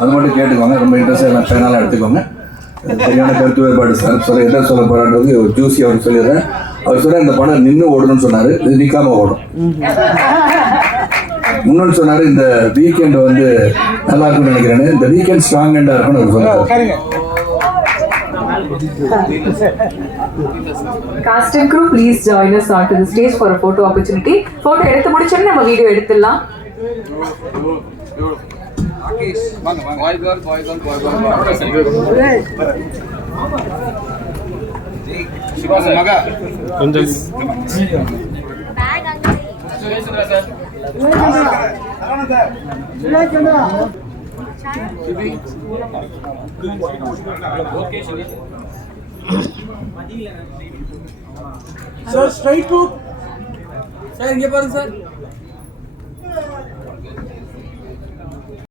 அது மட்டும் கேட்டுக்கோங்க. ரொம்ப இன்ட்ரெஸ்ட் எல்லாம் பேனாலாம் எடுத்துக்கோங்க. சரியான கருத்து வேறுபாடு சார் என்ன சொல்ல போறான்றது ஒரு ஜூசி அவர் சொல்லிடுறேன். அவர் சொல்ற இந்த படம் நின்று ஓடணும்னு சொன்னாரு, இது நிக்காம ஓடும். முன்னாடி சொன்னாரு இந்த வீக்கெண்ட் வந்து நல்லா இருக்கும்னு நினைக்கிறேன். இந்த வீக்கெண்ட் ஸ்ட்ராங் எண்டா இருக்கும்னு அவர் சொன்னாரு. Cast and crew, please join us onto the stage for a photo opportunity. Photo எடுத்து முடிச்சோம்னா நம்ம வீடியோ எடுத்துடலாம். Sir, straight to. Sir, இங்க பாருங்க சார்.